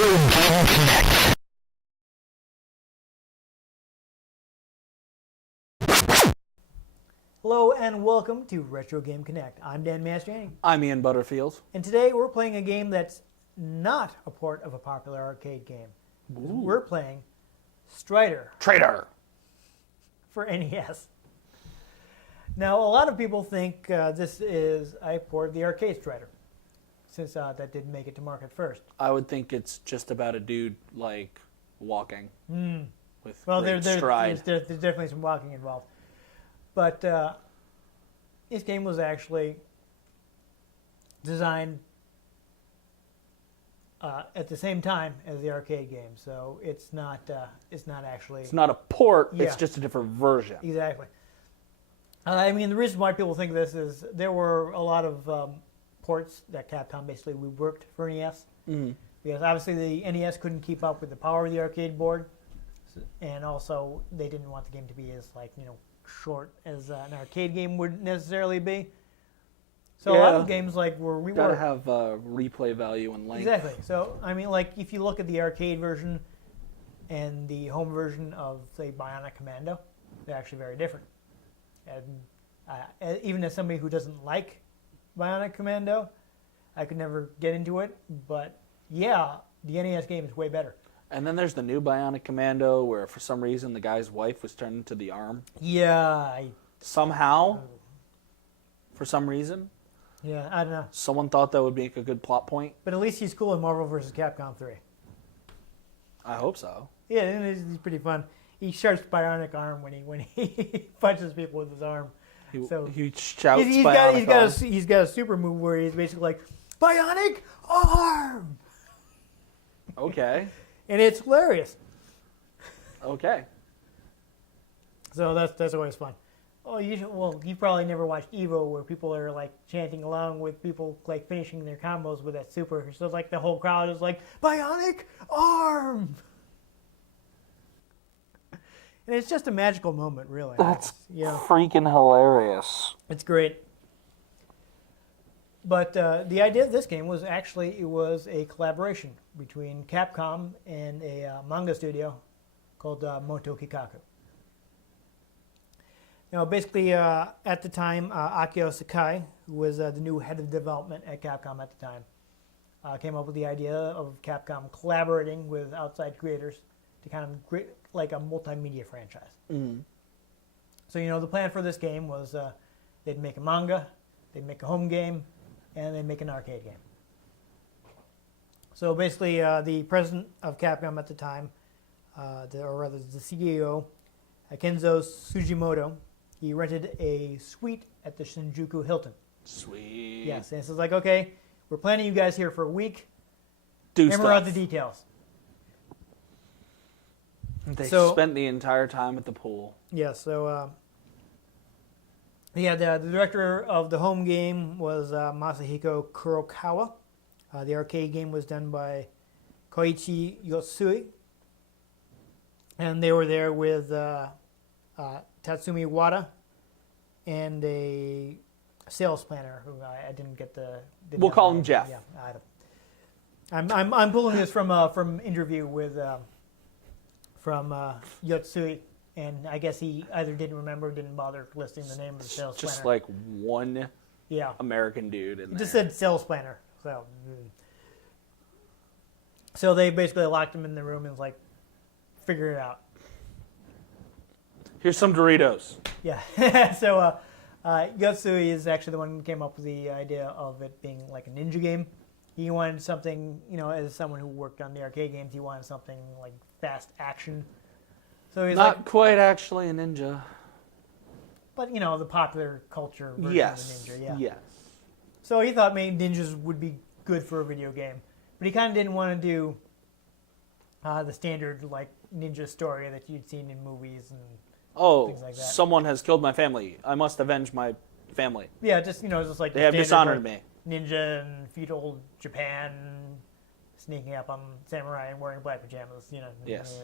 Game Connect. Hello and welcome to Retro Game Connect. I'm Dan Mastriani. I'm Ian Butterfield. And today we're playing a game that's not a port of a popular arcade game. Ooh. We're playing Strider Traitor. for NES. Now, a lot of people think this is a port of the arcade Strider, since that didn't make it to market first. I would think it's just about a dude, like, walking with Well, great stride. there's definitely some walking involved. But this game was actually designed at the same time as the arcade game, so it's not actually. It's not a port, Yeah. it's just a different version. Exactly. I mean, the reason why people think this is there were a lot of ports that Capcom basically reworked for NES. Mm. Because obviously the NES couldn't keep up with the power of the arcade board, and also they didn't want the game to be as short as an arcade game would necessarily be. So a lot of games were reworked. Gotta have replay value and length. Exactly. So I mean, if you look at the arcade version and the home version of, say, Bionic Commando, they're actually very different. And even as somebody who doesn't like Bionic Commando, I could never get into it. But yeah, the NES game is way better. And then there's the new Bionic Commando, where for some reason the guy's wife was turned into the arm. Yeah. Somehow, for some reason, I don't know. someone thought that would make a good plot point. But at least he's cool in Marvel vs. Capcom 3. I hope so. Yeah, and he's pretty fun. He shouts Bionic Arm when he punches people with his arm. He shouts he's Bionic Arm. he's got a super move where he's basically like, Bionic Arm! Okay. And it's hilarious. Okay. So that's always fun. Oh, you probably never watched Evo, where people are chanting along with people finishing their combos with that super. So the whole crowd is like, Bionic Arm! And it's just a magical moment, really. That's freaking hilarious. It's great. But the idea of this game was actually it was a collaboration between Capcom and a manga studio called Moto Kikaku. Now, basically, at the time, Akio Sakai, who was the new head of development at Capcom at the time, came up with the idea of Capcom collaborating with outside creators to kind of create like a multimedia franchise. Mm. So, the plan for this game was they'd make a manga, they'd make a home game, and they'd make an arcade game. So basically, the president of Capcom at the time, or rather the CEO, Kenzo Sugimoto, he rented a suite at the Shinjuku Hilton. Sweet. Yes, and so it's like, okay, we're planning you guys here for a week. Hammer out the details. They spent the entire time at the pool. Yeah, so the director of the home game was Masahiko Kurokawa. The arcade game was done by Koichi Yotsui. And they were there with Tatsumi Wada and a sales planner who I didn't get the. We'll call him Jeff. Yeah, I'm pulling this from interview with from Yotsui, and I guess he either didn't remember or didn't bother listing the name of the sales planner. Just like one American dude in there. Just said sales planner. So they basically locked him in the room and was like, figure it out. Here's some Doritos. Yeah. So Yotsui is actually the one who came up with the idea of it being like a ninja game. He wanted something, as someone who worked on the arcade games, he wanted something like fast action. So he's Not quite actually a ninja. But, the popular culture version of the ninja, yeah. Yes. So he thought maybe ninjas would be good for a video game. But he kind of didn't want to do the standard, ninja story that you'd seen in movies and things like that. Someone has killed my family. I must avenge my family. Yeah, just, just like they have dishonored me. Ninja in feudal Japan, sneaking up on samurai and wearing black pajamas, Yes.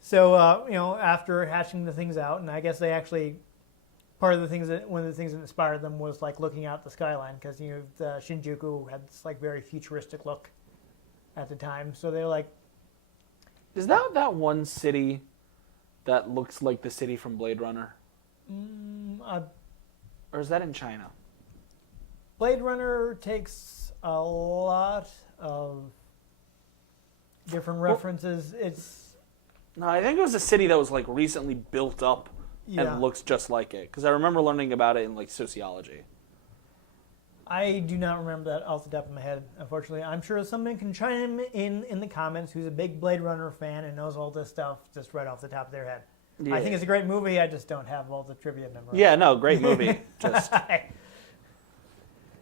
So, after hatching the things out, and I guess they actually, one of the things that inspired them was looking out the skyline, because the Shinjuku had this very futuristic look, at the time. So they're like, Is that one city that looks like the city from Blade Runner? Or is that in China? Blade Runner takes a lot of different references. No, I think it was a city that was like recently built up and looks just like it. Because I remember learning about it in like sociology. I do not remember that off the top of my head, unfortunately. I'm sure someone can chime in the comments who's a big Blade Runner fan and knows all this stuff just right off the top of their head. Yeah. I think it's a great movie. I just don't have all the trivia memorized. Yeah, no, great movie. Just I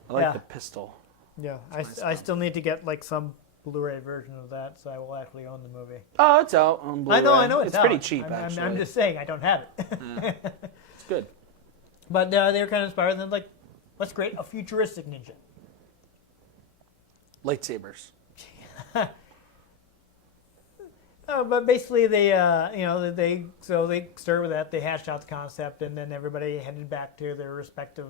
like the pistol. Yeah, I still need to get like some Blu-ray version of that, so I will actually own the movie. Oh, it's out on Blu-ray. I know it's out. Pretty cheap, actually. I'm just saying I don't have it. Yeah. It's good. But they were kind of inspired, and they're like, let's create a futuristic ninja. Lightsabers. But basically, they started with that. They hashed out the concept, and then everybody headed back to their respective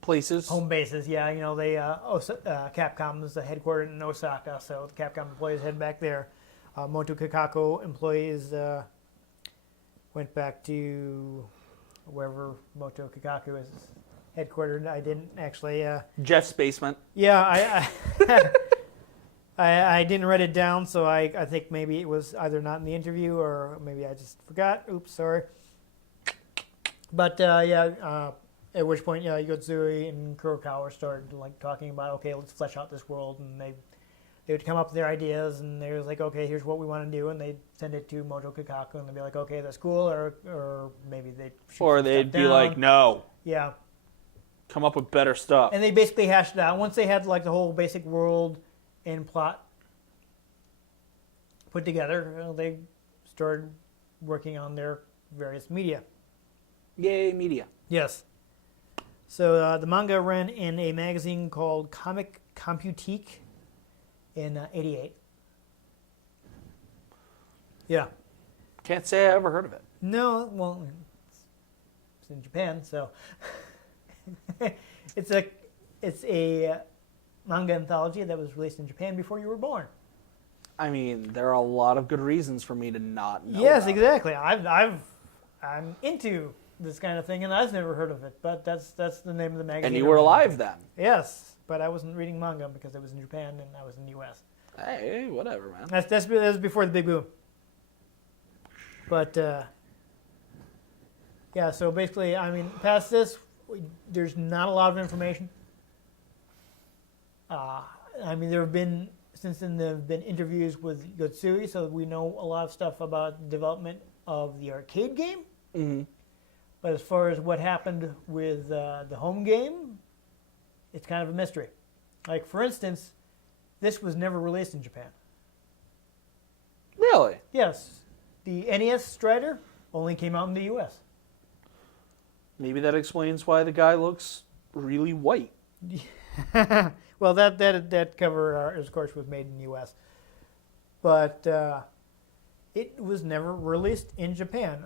Places. home bases. Yeah, Capcom is headquartered in Osaka, so the Capcom employees head back there. Moto Kikaku employees went back to wherever Moto Kikaku is headquartered. I didn't actually. Jeff's basement. Yeah, I didn't write it down, so I think maybe it was either not in the interview or maybe I just forgot. Oops, sorry. But at which point, Yotsui and Kurokawa started like talking about, okay, let's flesh out this world, and they would come up with their ideas, and they was like, okay, here's what we want to do, and they'd send it to Moto Kikaku, and they'd be like, okay, that's cool, or maybe they'd shoot Or some they'd stuff be down. like, no. Yeah. Come up with better stuff. And they basically hashed it out. Once they had like the whole basic world and plot put together, they started working on their various media. Yay, media. Yes. So the manga ran in a magazine called Comic Computique in '88. Yeah. Can't say I ever heard of it. No, well, it's in Japan, so it's a manga anthology that was released in Japan before you were born. I mean, there are a lot of good reasons for me to not know. Yes, about exactly. I'm into this kind of thing, and I've never heard of it. But that's the name of the it. magazine. And you were alive then. Yes, but I wasn't reading manga because it was in Japan and I was in the U.S. Hey, whatever, man. That was before the big boom. But yeah, so basically, I mean, past this, there's not a lot of information. I mean, since then there have been interviews with Yotsui, so we know a lot of stuff about the development of the arcade game. Mm-hmm. But as far as what happened with the home game, it's kind of a mystery. Like, for instance, this was never released in Japan. Really? Yes. The NES Strider only came out in the U.S. Maybe that explains why the guy looks really white. Well, that cover, of course, was made in the U.S. But it was never released in Japan.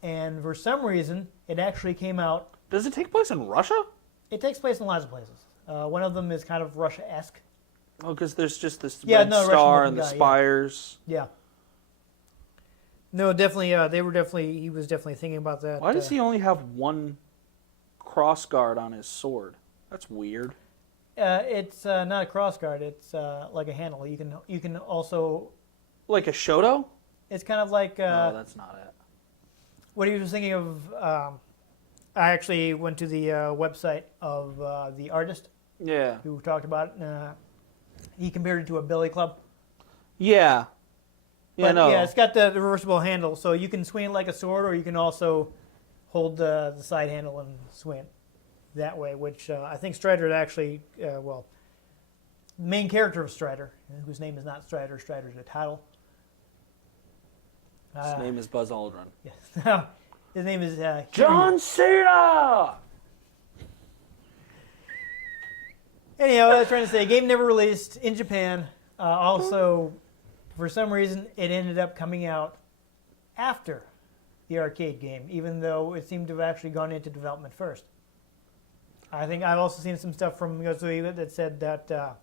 And for some reason, it actually came out. Does it take place in Russia? It takes place in lots of places. One of them is kind of Russia-esque. Oh, because there's just this Yeah, red star and the Russian-looking guy, spires. Yeah. No, definitely. He was definitely thinking about that. Why does he only have one cross guard on his sword? That's weird. It's not a crossguard. It's like a handle. You can also. Like a Shoto? It's kind of like. No, that's not it. What he was thinking of. I actually went to the website of the artist Yeah. who talked about it. He compared it to a billy club. Yeah. Yeah, But, no. yeah, it's got the reversible handle, so you can swing it like a sword, or you can also hold the side handle and swing it that way, which I think Strider actually, the main character of Strider, whose name is not Strider, Strider's a title. His name is Buzz Aldrin. Yes. His name is John Cena! Anyhow, I was trying to say, game never released in Japan. Also, for some reason, it ended up coming out after the arcade game, even though it seemed to have actually gone into development first. I think I've also seen some stuff from Yotsui that said that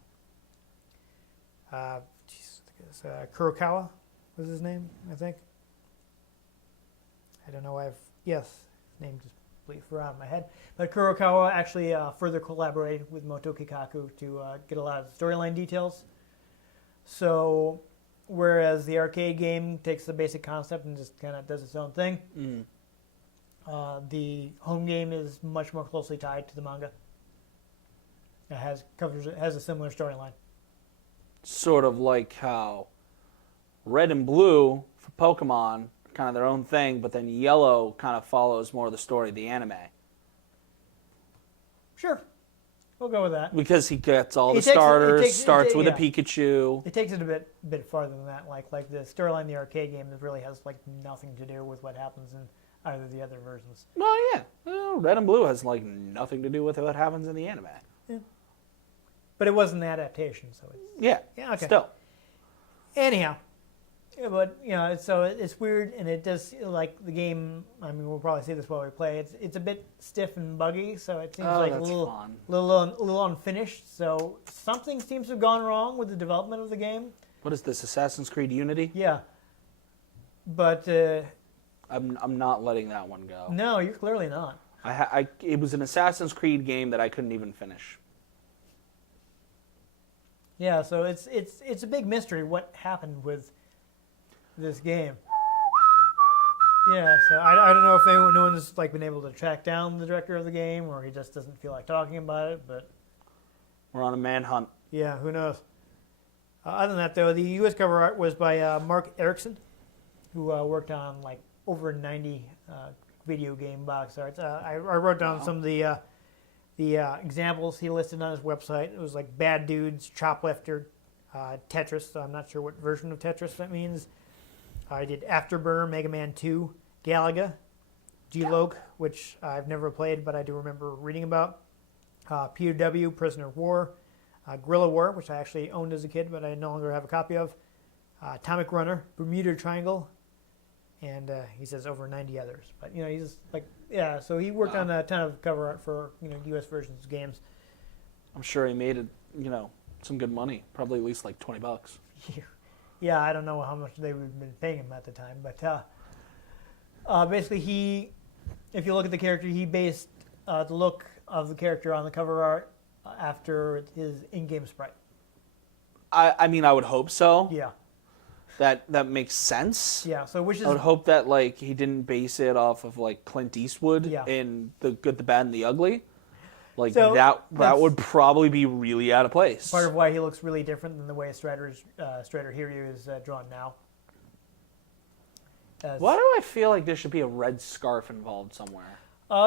Kurokawa was his name, I think. I don't know why yes, his name just flew out of my head. But Kurokawa actually further collaborated with Moto Kikaku to get a lot of the storyline details. So, whereas the arcade game takes the basic concept and just kind of does its own thing, the home game is much more closely tied to the manga. It has a similar storyline. Sort of like how Red and Blue for Pokemon kind of their own thing, but then Yellow kind of follows more of the story of the anime. Sure. We'll go with that. Because he gets all the starters, starts with a Pikachu. It takes it a bit farther than that. Like the storyline in the arcade game really has like nothing to do with what happens in either of the other versions. Well, yeah. Well, Red and Blue has like nothing to do with what happens in the anime. Yeah. But it was an adaptation, so it's... Yeah, okay. Still. Anyhow. Yeah, but, so it's weird, and it does, like, the game, I mean, we'll probably see this while we play, it's a bit stiff and buggy, so it seems like a little unfinished, so something seems to have gone wrong with the development of the game. What is this, Assassin's Creed Unity? Yeah. But... I'm not letting that one go. No, you're clearly not. It was an Assassin's Creed game that I couldn't even finish. Yeah, so it's a big mystery what happened with this game. Yeah, so I don't know if no one's like been able to track down the director of the game, or he just doesn't feel like talking about it. But we're on a manhunt. Yeah, who knows? Other than that, though, the U.S. cover art was by Mark Erickson, who worked on like over 90 video game box arts. I wrote down some of the examples he listed on his website. It was like Bad Dudes, Choplifter, Tetris. So I'm not sure what version of Tetris that means. I did Afterburner, Mega Man 2, Galaga, G-Loc, which I've never played, but I do remember reading about. POW, Prisoner of War, Guerrilla War, which I actually owned as a kid, but I no longer have a copy of. Atomic Runner, Bermuda Triangle, and he says over 90 others. But he's like, so he worked on a ton of cover art for U.S. versions of games. I'm sure he made it, some good money. Probably at least like $20. Yeah, I don't know how much they would have been paying him at the time, but basically if you look at the character, he based the look of the character on the cover art after his in-game sprite. I mean, I would hope so. Yeah. That makes sense. Yeah, so I would hope that like he didn't base it off of like Clint Eastwood in The Good, the Bad, and the Ugly. Like so that would probably be really out of place. Part of why he looks really different than the way Strider Hiryu is drawn now. Why do I feel like there should be a red scarf involved somewhere?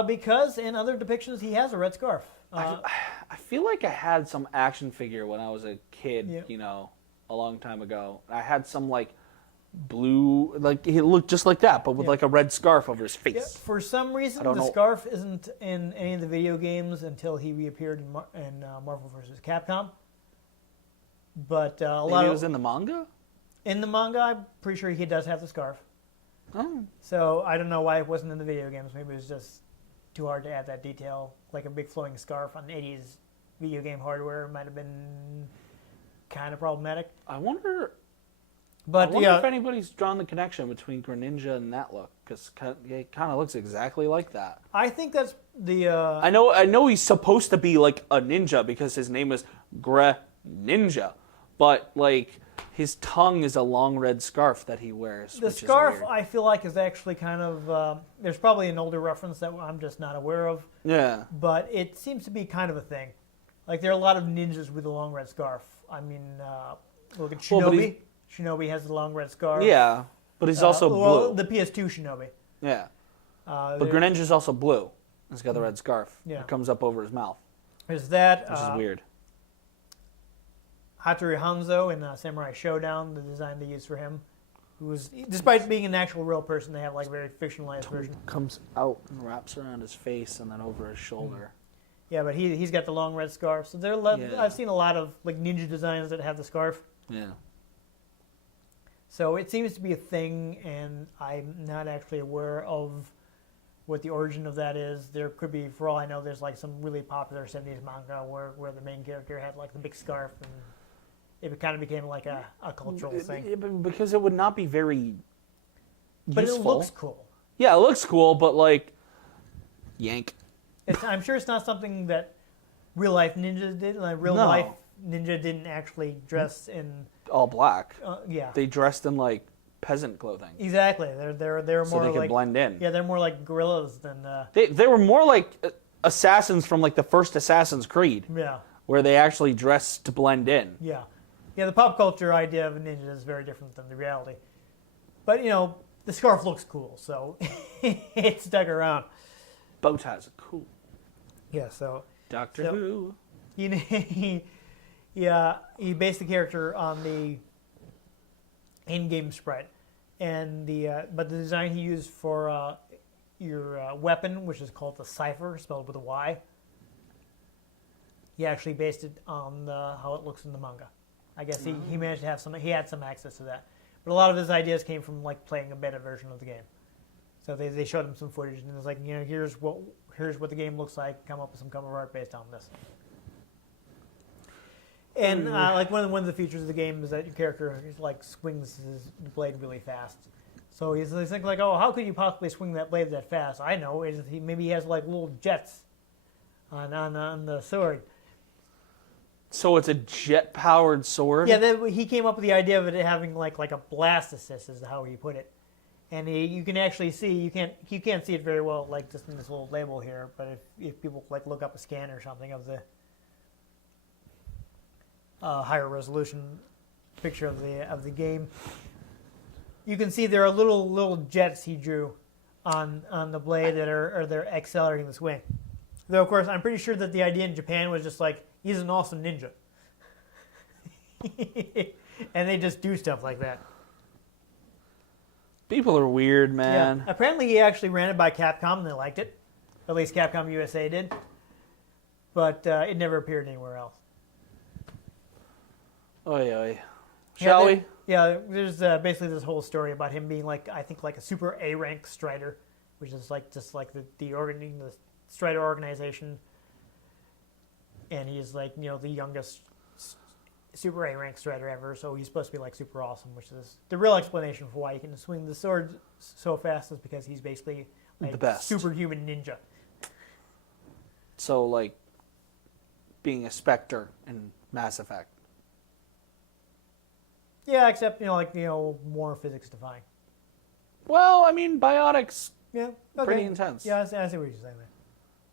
Because in other depictions he has a red scarf. I feel like I had some action figure when I was a kid, a long time ago. I had some like blue, like he looked just like that, but with like a red scarf over his face. Yeah, for some reason, the scarf isn't in any of the video games until he reappeared in Marvel vs. Capcom. But a lot of... it was in the manga? In the manga, I'm pretty sure he does have the scarf. Oh. So I don't know why it wasn't in the video games. Maybe it was just too hard to add that detail. Like a big flowing scarf on 80s video game hardware might have been kind of problematic. I wonder if anybody's drawn the connection between Greninja and that look, because it kind of looks exactly like that. I think that's the... I know he's supposed to be like a ninja because his name is Greninja, but like his tongue is a long red scarf that he wears. The scarf, I feel like, is actually kind of... there's probably an older reference that I'm just not aware of. Yeah. But it seems to be kind of a thing. Like, there are a lot of ninjas with a long red scarf. I mean, look at Shinobi. Shinobi has the long red scarf. Yeah, but he's also blue. Well, the PS2 Shinobi. Yeah. But Greninja's also blue. He's got the red scarf. Yeah. It comes up over his mouth. There's that. Which is weird. Hattori Hanzo in Samurai Showdown, the design they used for him. Who was, despite being an actual real person, they have like a very fictionalized version. Comes out and wraps around his face and then over his shoulder. Yeah, but he's got the long red scarf. So I've seen a lot of like ninja designs that have the scarf. Yeah. So it seems to be a thing, and I'm not actually aware of what the origin of that is. There could be, for all I know, there's like some really popular 70s manga where the main character had like the big scarf. And it kind of became like a cultural thing. Because it would not be very But useful. it looks cool. Yeah, it looks cool, but like, yank. I'm sure it's not something that real life ninjas did. Like real No. life ninja didn't actually dress in. All black. Yeah. They dressed in like peasant clothing. Exactly. They're more So they could like blend in. Yeah, they're more like gorillas than. They were more like assassins from like the first Assassin's Creed, Yeah. where they actually dressed to blend in. Yeah. Yeah. The pop culture idea of a ninja is very different than the reality. But the scarf looks cool, so it stuck around. Bow ties are cool. Yeah. So. Doctor Who. He based the character on the in-game sprite, and but the design he used for your weapon, which is called the Cipher, spelled with a Y, he actually based it on how it looks in the manga. I guess he managed to have he had some access to that, but a lot of his ideas came from like playing a beta version of the game. So they showed him some footage, and it was like, here's what the game looks like. Come up with some cover art based on this. And like one of the features of the game is that your character like swings his blade really fast. So he's thinking like, oh, how could you possibly swing that blade that fast? I know, maybe he has like little jets on the sword. So it's a jet-powered sword? Yeah, he came up with the idea of it having like a blast assist, is how he put it. And you can actually see, you can't see it very well like just in this little label here, but if people like look up a scan or something of the higher resolution picture of the game, you can see there are little jets he drew on the blade they're accelerating the swing. Though of course I'm pretty sure that the idea in Japan was just like, he's an awesome ninja. And they just do stuff like that. People are weird, man. Yeah. Apparently he actually ran it by Capcom and they liked it. At least Capcom USA did. But it never appeared anywhere else. Oy, oy. Shall we? Yeah, there's basically this whole story about him being like, I think like a super A rank Strider, which is like just like the Strider organization. And he's like, the youngest super A rank Strider ever, so he's supposed to be like super awesome, which is the real explanation for why he can swing the sword so fast is because he's basically like the best superhuman ninja. So like being a Spectre in Mass Effect. Yeah, except more physics defying. Well, I mean, biotics. Yeah, okay. Pretty intense. Yeah, I see what you're saying there.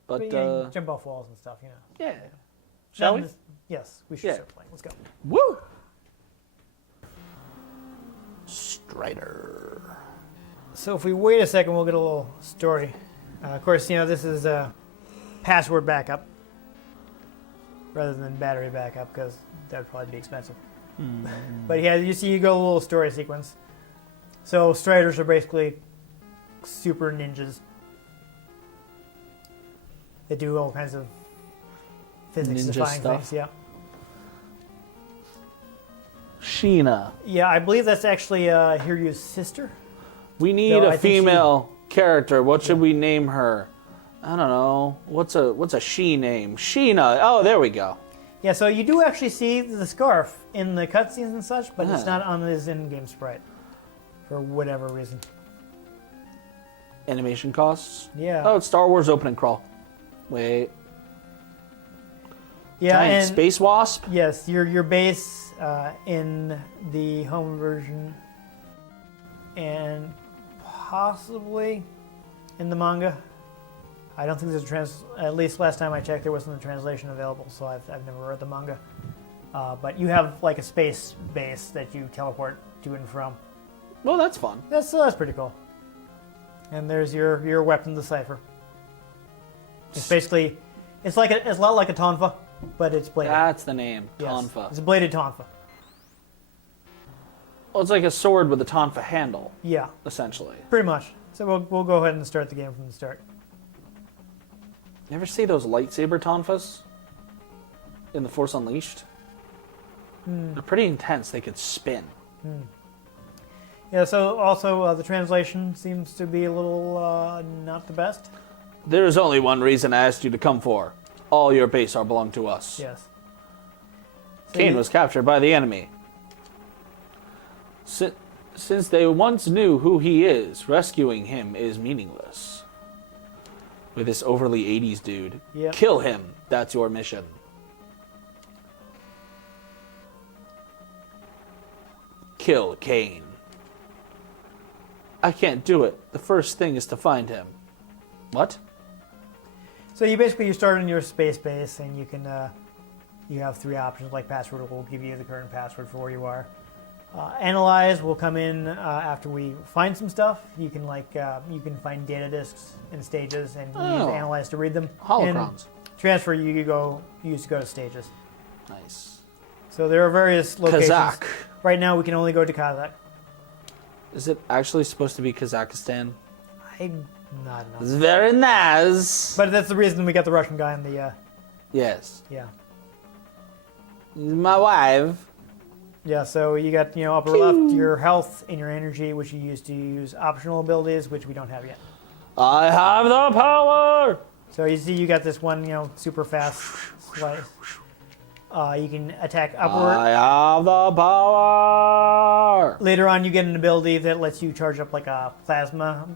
But you can jump off walls and stuff, Yeah. Shall we? Yes, we should start playing. Let's go. Woo! Strider. So if we wait a second, we'll get a little story. Of course, this is a password backup rather than battery backup because that would probably be expensive. But yeah, you go a little story sequence. So Striders are basically super ninjas. They do all kinds of physics-defying things. Yeah. Sheena. Yeah, I believe that's actually Hiryu's sister. We need a female character. What should we name her? I don't know. What's a she name? Sheena. Oh, there we go. Yeah, so you do actually see the scarf in the cutscenes and such, but it's not on his in-game sprite for whatever reason. Animation costs? Yeah. Oh, it's Star Wars opening crawl. Wait. Yeah, Giant and space wasp? yes, your base in the home version and possibly in the manga. I don't think there's at least last time I checked, there wasn't a translation available, so I've never read the manga. But you have like a space base that you teleport to and from. Well, that's fun. That's pretty cool. And there's your weapon, the Cipher. It's basically, it's a lot like a tonfa, but it's bladed. That's the name, Yes, tonfa. it's a bladed tonfa. Well, it's like a sword with a tonfa handle, Yeah, essentially. pretty much. So we'll go ahead and start the game from the start. You ever see those lightsaber tonfas in The Force Unleashed? They're pretty intense. They could spin. Yeah, so also the translation seems to be a little not the best. There's only one reason I asked you to come for. All your base are belong to us. Yes. Kane was captured by the enemy. Since they once knew who he is, rescuing him is meaningless. With this overly 80s dude. Yep. Kill him. That's your mission. Kill Kane. I can't do it. The first thing is to find him. What? So you start in your space base, and you can you have 3 options. Like password will give you the current password for where you are. Analyze will come in after we find some stuff. You can you can find data disks and stages, and use analyze to read them. Holocrons. And transfer you use to go to stages. Nice. So there are various locations. Kazakh. Right now we can only go to Kazakh. Is it actually supposed to be Kazakhstan? I'm not It's know. very nice. But that's the reason we got the Russian guy in the Yes. yeah. My wife. Yeah, so you got, upper left, your health and your energy, which you use optional abilities, which we don't have yet. I have the power. So you see you got this one, super fast slice. You can attack upward. I have the power. Later on, you get an ability that lets you charge up like a plasma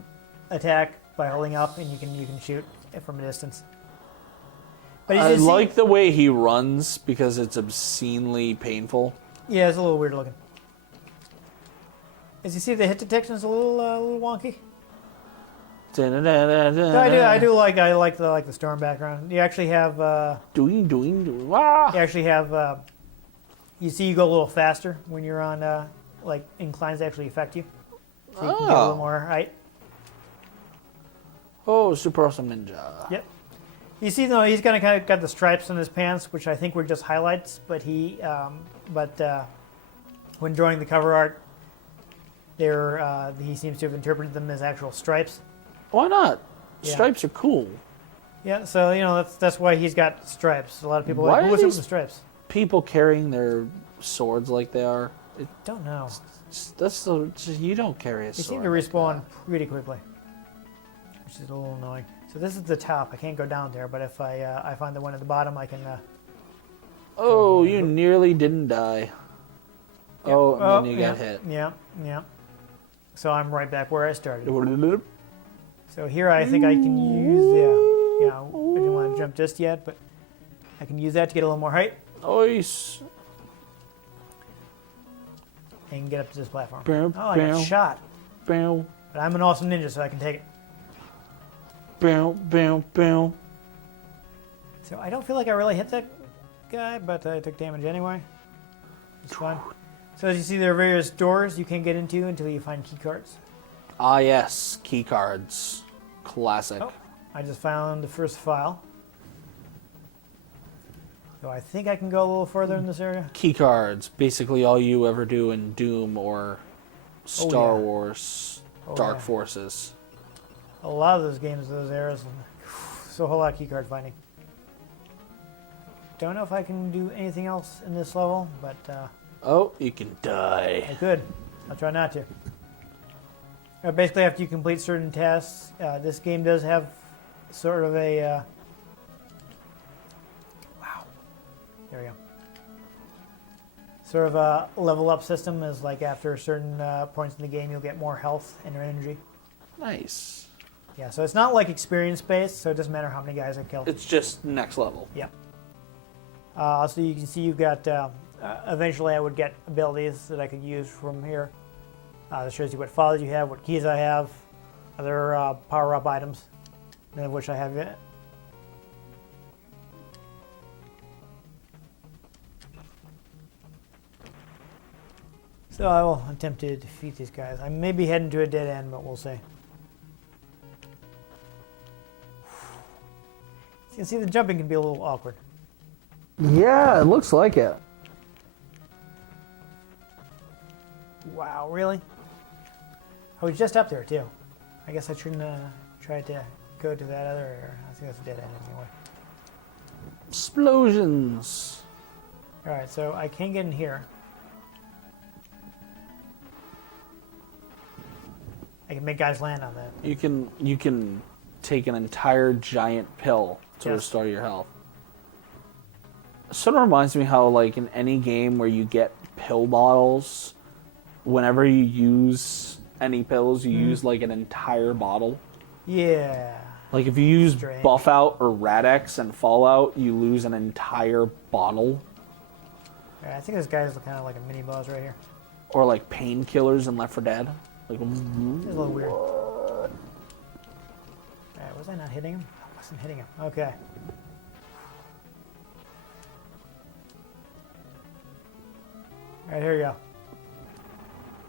attack by holding up, and you can shoot it from a distance. But I like the way he runs because it's obscenely painful. Yeah, it's a little weird looking. As you see, the hit detection is a little wonky. I do like the storm background. You actually have Doing. Wah. you actually have you see you go a little faster when you're on inclines actually affect you. So you can get a little more height. Oh, super awesome ninja. Yep. You see, though, he's kind of got the stripes on his pants, which I think were just highlights. But when drawing the cover art, he seems to have interpreted them as actual stripes. Why not? Yeah. Stripes are cool. Yeah, so that's why he's got stripes. A lot of people Why are like, are what's up these- with the stripes? People carrying their swords like they are. Don't know. You don't carry a They sword. seem to respawn pretty quickly, which is a little annoying. So this is the top. I can't go down there, but if I find the one at the bottom, I can. Oh, you nearly didn't die. Yeah. Oh, and then you yeah, got hit. Yeah. So I'm right back where I started. So here I think I can use I didn't want to jump just yet, but I can use that to get a little more height Nice. and get up to this platform. Bow, Oh, I got bow. shot. Bow, But I'm an awesome ninja, so I can take it. bow, bow, bow. So I don't feel like I really hit that guy, but I took damage anyway. It's fun. So as you see, there are various doors you can't get into until you find key cards. Ah, yes. Key cards. Classic. Oh, I just found the first file. So I think I can go a little further in this area. Key cards. Basically all you ever do in Doom or Star yeah. Wars Oh, Dark yeah. Forces. A lot of those games, those eras, so a whole lot of key card finding. Don't know if I can do anything else in this level, but Oh, you can I die. could. I'll try not to. Basically, after you complete certain tasks, this game does have sort of a... wow. There we go. Sort of a level up system is like after certain points in the game, you'll get more health and energy. Nice. Yeah, so it's not like experience based, so it doesn't matter how many guys I kill. It's just next level. Yep. So you can see you've got, eventually I would get abilities that I could use from here. That shows you what files you have, what keys I have, other power-up items, none of which I have yet. So I will attempt to defeat these guys. I may be heading to a dead end, but we'll see. So you can see the jumping can be a little awkward. Yeah, it looks like it. Wow, really? I was just up there, too. I guess I shouldn't try to go to that other area. I think that's a dead end anyway. Explosions. Alright, so I can't get in here. I can make guys land on that. You can take an entire giant pill to Yes. restore your health. Sort of reminds me how, like, in any game where you get pill bottles, whenever you use any pills, you use, like, an entire bottle. Yeah. Like, if you use Strange. Buff Out or Rad-X and Fallout, you lose an entire bottle. Yeah, I think this guy's kind of like a mini boss right here. Or, like, painkillers in Left 4 Dead. Like, It's a little weird. Alright, was I not hitting him? I wasn't hitting him. Okay. Alright, here we go.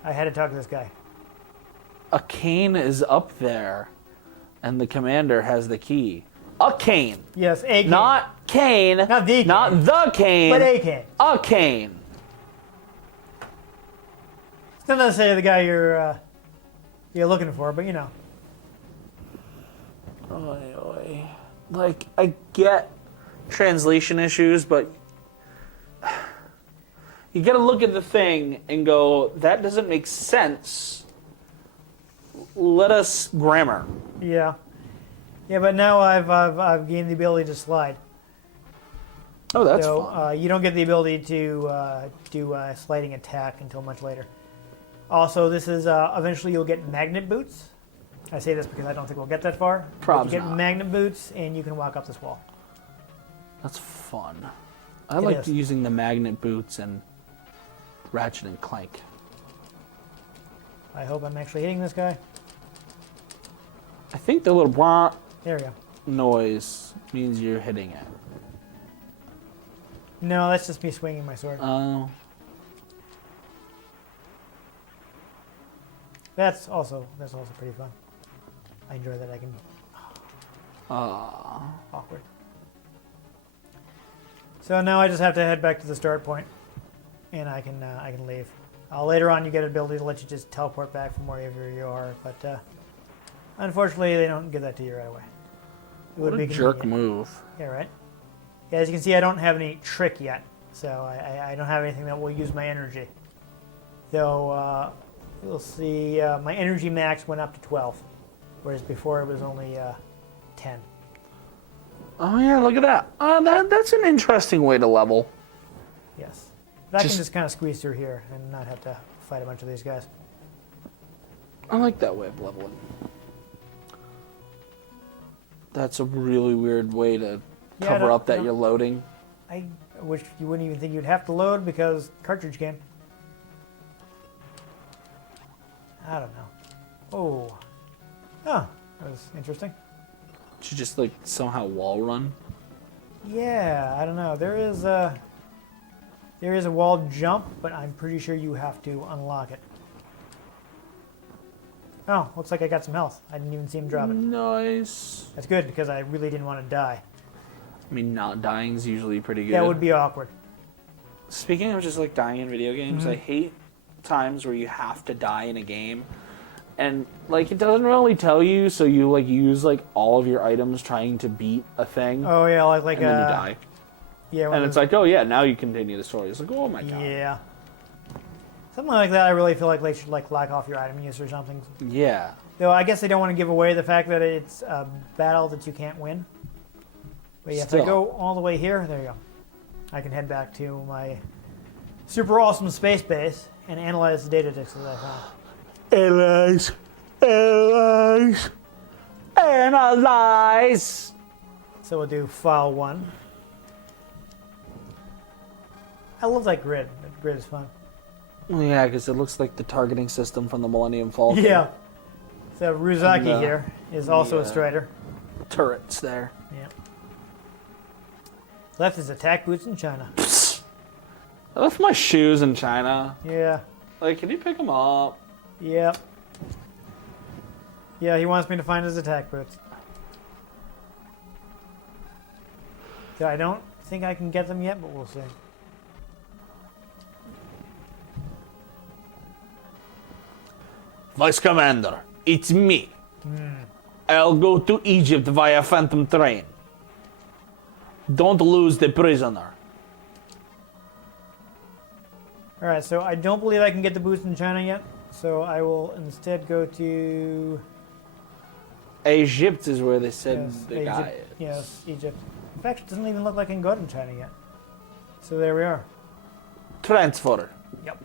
I had to talk to this guy. a cane is up there, and the commander has the key. A cane. Yes, a cane. Not cane. Not the cane. Not the cane. But a cane. A cane. It's not necessarily the guy you're looking for, but you know. Oy, oy. Like, I get translation issues, but you gotta look at the thing and go, that doesn't make sense. Let us grammar. Yeah. Yeah, but now I've gained the ability to slide. Oh, that's so fun. you don't get the ability to do a sliding attack until much later. Also, this is eventually you'll get magnet boots. I say this because I don't think we'll get that far. Probs But you get not. magnet boots, and you can walk up this wall. That's fun. I It liked is. using the magnet boots and Ratchet and Clank. I hope I'm actually hitting this guy. I think the little blah There we go. noise means you're hitting it. No, that's just me swinging my sword. Oh. That's also pretty fun. I enjoy that. I can awkward. So now I just have to head back to the start point, and I can leave. Later on, you get an ability to let you just teleport back from wherever you are, but unfortunately, they don't give that to you right away. It What would a be jerk convenient. move. Yeah, right. Yeah, as you can see, I don't have any trick yet, so I don't have anything that will use my energy. So we'll see. My energy max went up to 12, whereas before it was only 10. Oh yeah, look at that. That's an interesting way to level. Yes. But I Just- can just kind of squeeze through here and not have to fight a bunch of these guys. I like that way of leveling. That's a really weird way to Yeah, cover no- up that no. you're loading. I wish you wouldn't even think you'd have to load because cartridge game. I don't know. Oh. Oh, that was interesting. Should just like somehow wall run. Yeah, I don't know. There is a wall jump, but I'm pretty sure you have to unlock it. Oh, looks like I got some health. I didn't even see him drop it. Nice. That's good because I really didn't want to die. I mean, not dying's usually pretty good. That would be awkward. Speaking of just like dying in video games, Mm-hmm. I hate times where you have to die in a game, and like it doesn't really tell you, so you like use like all of your items trying to beat a thing, Oh yeah, like and then you die. Yeah, And it's like, oh yeah, now you continue the story. It's like, oh my god. yeah, something like that. I really feel like they should like lock off your item use or something. Yeah. Though I guess they don't want to give away the fact that it's a battle that you can't win. But yeah, if I Still. go all the way here, there you go. I can head back to my super awesome space base and analyze the data disks that I found. Analyze. So we'll do file 1. I love that grid. That grid is fun. Yeah, because it looks like the targeting system from the Millennium Falcon. Yeah. So Ruzaki And, here is also a yeah. strider. Turrets there. Yeah. Left is attack boots in China. I left my shoes in China. Yeah. Like, can you pick them up? Yep. Yeah, he wants me to find his attack boots. So I don't think I can get them yet, but we'll see. Vice Commander, it's me. I'll go to Egypt via Phantom train. Don't lose the prisoner. Alright, so I don't believe I can get the boots in China yet. So I will instead go to Egypt is where they said yes, the guy Egypt. is. Yes, Egypt. In fact, it doesn't even look like I can go to China yet. So there we are. Transfer. Yep.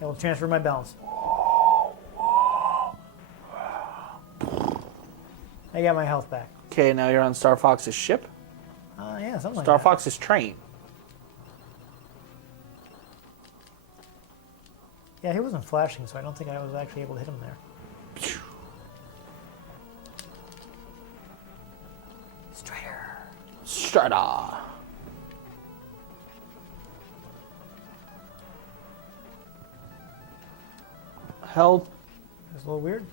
I will transfer my balance. I got my health back. Okay, now you're on Star Fox's ship. Yeah, something like Star that. Fox's train. Yeah, he wasn't flashing, so I don't think I was actually able to hit him there. Strider. Health. That's a little weird.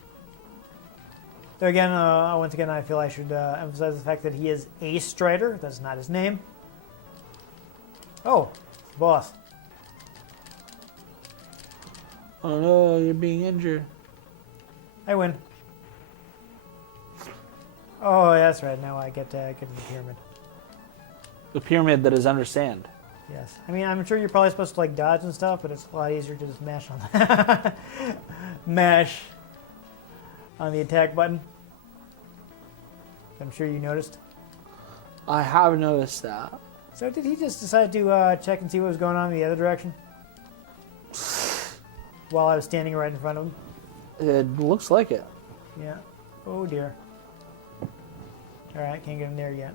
So again, once again, I feel I should emphasize the fact that he is a Strider. That's not his name. Oh, it's the boss. Oh no, you're being injured. I win. Oh, that's right. Now I get to the pyramid. The pyramid that is under sand. Yes. I mean, I'm sure you're probably supposed to like dodge and stuff, but it's a lot easier to just mash on that. Mash on the attack button. I'm sure you noticed. I have noticed that. So did he just decide to check and see what was going on in the other direction? While I was standing right in front of him? It looks like it. Yeah. Oh dear. Alright, can't get him there yet.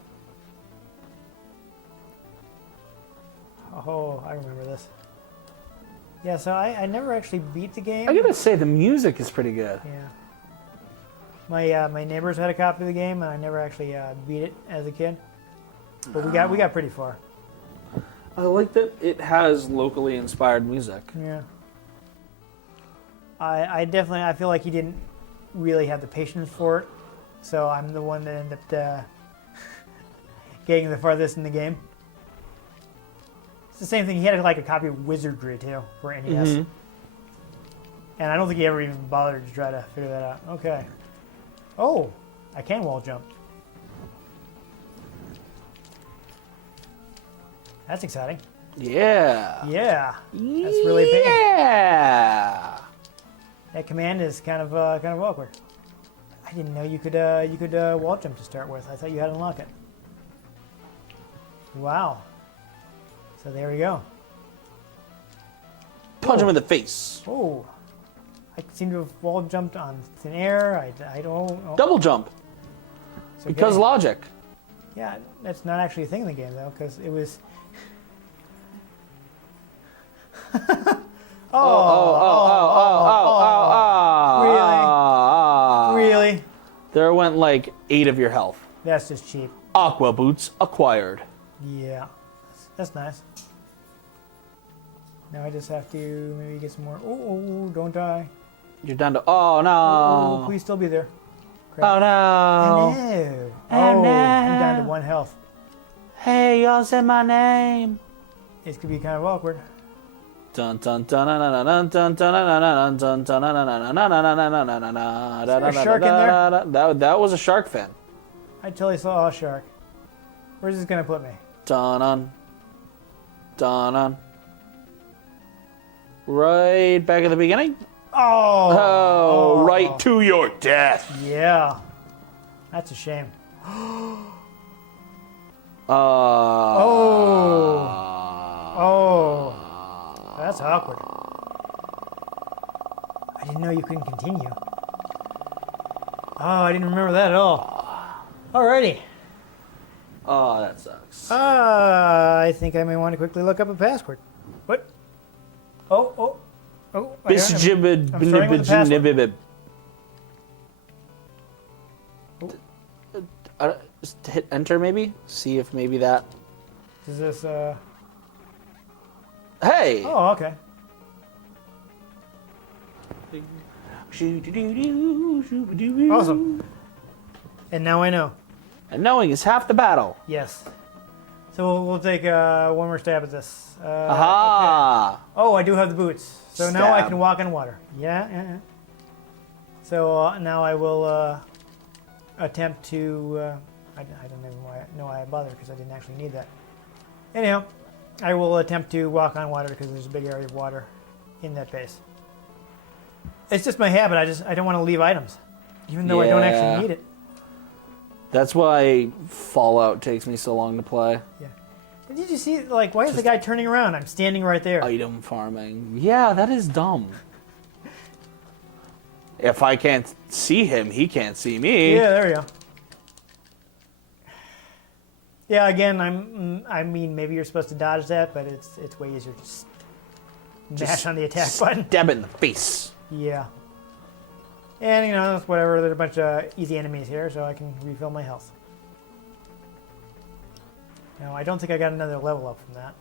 Oh, I remember this. Yeah, so I never actually beat the game. I gotta say, the music is pretty good. Yeah. My neighbors had a copy of the game, and I never actually beat it as a kid. But we got pretty far. I like that it has locally inspired music. Yeah. I feel like he didn't really have the patience for it, so I'm the one that ended up getting the farthest in the game. It's the same thing. He had like a copy of Wizardry too for NES, and I don't think he ever even bothered to try to figure that out. Okay. Oh, I can wall jump. That's exciting. Yeah. Yeah. That's really big. Yeah. That command is kind of awkward. I didn't know you could wall jump to start with. I thought you had to unlock it. Wow. So there we go. Punch him in the face. Oh. I seem to have wall jumped on thin air. I don't know. Double jump. It's okay. Because logic. Yeah, that's not actually a thing in the game though, because it was. Really? There went like 8 of your health. That's just cheap. Aqua boots acquired. Yeah, that's nice. Now I just have to maybe get some more. Oh, don't die. You're down to. Oh no. Oh, please still be there. Crap. Oh no. No. Oh, no. I'm down to 1 health. Hey, y'all said my name. This could be kind of awkward. Dun dun dun dun dun dun dun dun dun dun dun Is there a shark in there? That was a shark fin. I totally saw a shark. Where's this gonna put me? Dun dun. Right back at the beginning. Oh. Right to your death. Yeah. That's a shame. Oh. That's awkward. I didn't know you couldn't continue. Oh, I didn't remember that at all. Alrighty. Oh, that sucks. I think I may want to quickly look up a password. What? Oh. I'm starting with the password. Just hit enter maybe? See if maybe that... Is this, Hey! Oh, okay. Awesome. And now I know. And knowing is half the battle. Yes. So we'll take one more stab at this. Aha! Okay. Oh, I do have the boots. So now I Stab. can walk on water. Yeah. So now I will attempt to... I don't even know why I bothered, because I didn't actually need that. Anyhow, I will attempt to walk on water because there's a big area of water in that base. It's just my habit. I don't want to leave items, even though I don't actually need it. That's why Fallout takes me so long to play. Yeah. Did you see, like, why is the guy turning around? I'm standing right there. Item farming. Yeah, that is dumb. If I can't see him, he can't see me. Yeah, there you go. Yeah, again, I mean, maybe you're supposed to dodge that, but it's way easier to just mash on the attack button. Stab it in the face. Yeah. And, you know, whatever, there's a bunch of easy enemies here, so I can refill my health. No, I don't think I got another level up from that.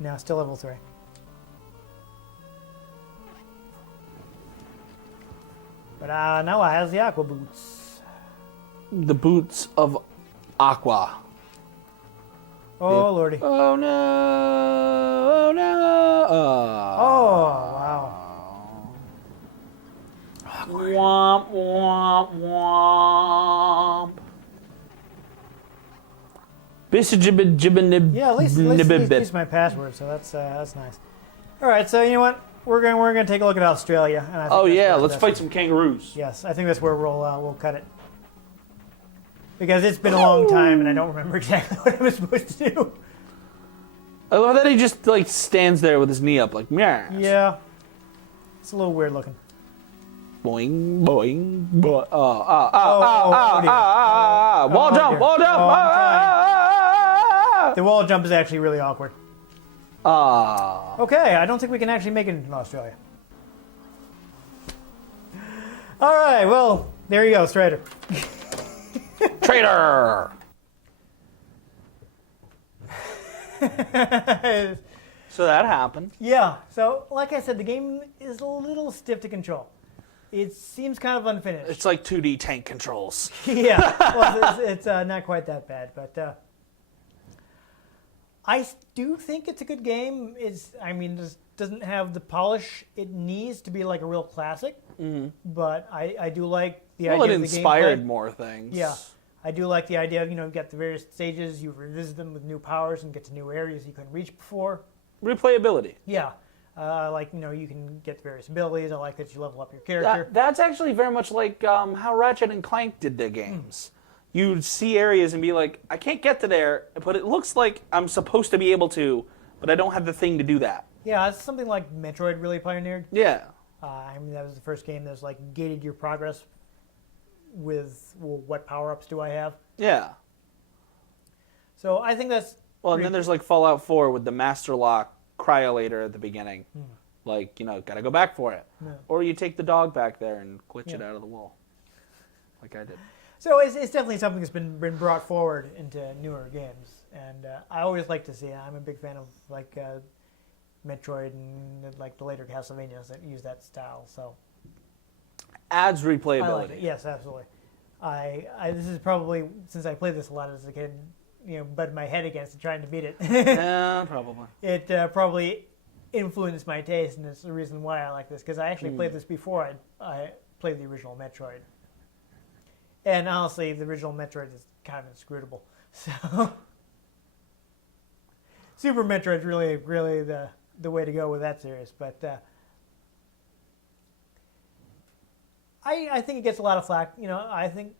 No, still level 3. But now I have the aqua boots. The boots of Aqua. Oh, lordy. Oh no! Oh no! Oh, wow. Womp womp womp. Yeah, at least use my password, so that's nice. All right, so you know what? We're gonna take a look at Australia. And I think Oh that's yeah, where- let's fight some kangaroos. Yes, I think that's where we'll cut it. Because it's been a long time and I don't remember exactly what I was supposed to do. I love that he just like stands there with his knee up, like meow. Yeah, it's a little weird looking. Boing, boing, boing. dear. Wall Oh, jump, dear. wall jump. Oh, Ah. The wall jump is actually really awkward. Ah. Okay, I don't think we can actually make it in Australia. All right, well, there you go, Strider. Traitor. So that happened. Yeah, so like I said, the game is a little stiff to control. It seems kind of unfinished. It's like 2D tank controls. Yeah, well, it's not quite that bad, but I do think it's a good game. I mean, it doesn't have the polish it needs to be like a real classic, but I do like the idea Well, it of the inspired gameplay. more things. Yeah, I do like the idea of, you know, you get the various stages, you revisit them with new powers and get to new areas you couldn't reach before. Replayability. Yeah, like, you know, you can get the various abilities. I like that you level up your character. That's actually very much like how Ratchet and Clank did their games. You'd see areas and be like, I can't get to there, but it looks like I'm supposed to be able to, but I don't have the thing to do that. Yeah, it's something like Metroid really pioneered. Yeah. I mean, that was the first game that's like gated your progress with, well, what power-ups do I have? Yeah. So I think that's... Well, and then there's like Fallout 4 with the Master Lock cryolator at the beginning. Like, you know, gotta go back for it. Yeah. Or you take the dog back there and glitch it out of the wall. Like I did. So it's definitely something that's been brought forward into newer games. And I always like to see it. I'm a big fan of, like, Metroid and, like, the later Castlevanias that use that style, so... Adds I like replayability. it. Yes, absolutely. This is probably, since I played this a lot as a kid, you know, butted my head against it trying to beat it. Yeah, probably. It probably influenced my taste, and it's the reason why I like this, because I actually played this before I played the original Metroid. And honestly, the original Metroid is kind of inscrutable. So Super Metroid's really the way to go with that series. But I think it gets a lot of flack. You know, I think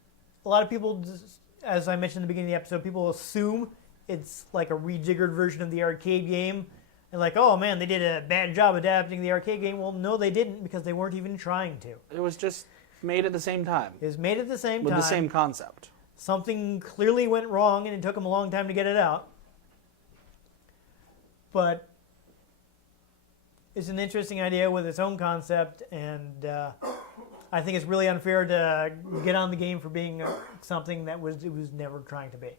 a lot of people, just, as I mentioned in the beginning of the episode, people assume it's like a rejiggered version of the arcade game. And like, oh man, they did a bad job adapting the arcade game. Well, no, they didn't, because they weren't even trying to. It was just made at the same time. It was made at the same With time. the same concept. Something clearly went wrong, and it took them a long time to get it out. But it's an interesting idea with its own concept, and I think it's really unfair to get on the game for being something that it was never trying to be.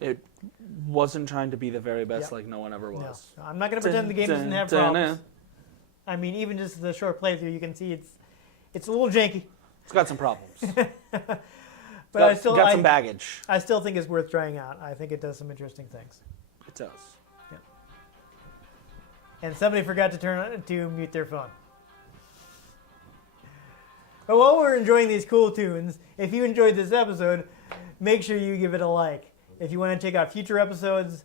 It wasn't trying to be the very best, Yep. like no one ever was. No, I'm not going to pretend the game doesn't have problems. I mean, even just the short playthrough, you can see it's a little janky. It's got some problems. But I still got some baggage. I still think it's worth trying out. I think it does some interesting things. It does. Yeah. And somebody forgot to mute their phone. But while we're enjoying these cool tunes, if you enjoyed this episode, make sure you give it a like. If you want to check out future episodes,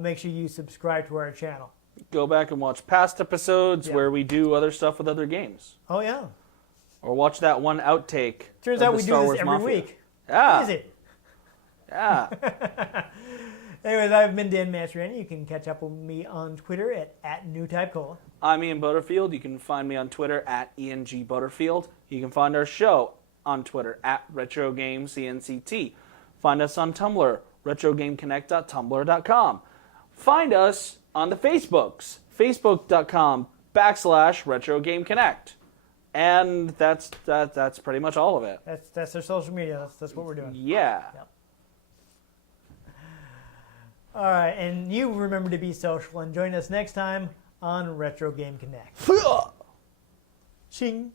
make sure you subscribe to our channel. Go back and watch past episodes where we do other stuff with other games. Oh, yeah. Or watch that one outtake. Turns of out the we Star do this Wars every Mafia. week. Yeah. Is it? Yeah. Anyways, I've been Dan Mastriani. You can catch up with me on Twitter at NewTypeCola. I'm Ian Butterfield. You can find me on Twitter at ENG You can find our show on Twitter at RetroGameCNCT. Find us on Tumblr, RetroGameConnect.tumblr.com. Find us on the Facebooks, Facebook.com/RetroGameConnect. And that's pretty much all of it. That's their social media. That's what we're doing. Yeah. Yep. All right, and you remember to be social and join us next time on Retro Game Connect. Ching.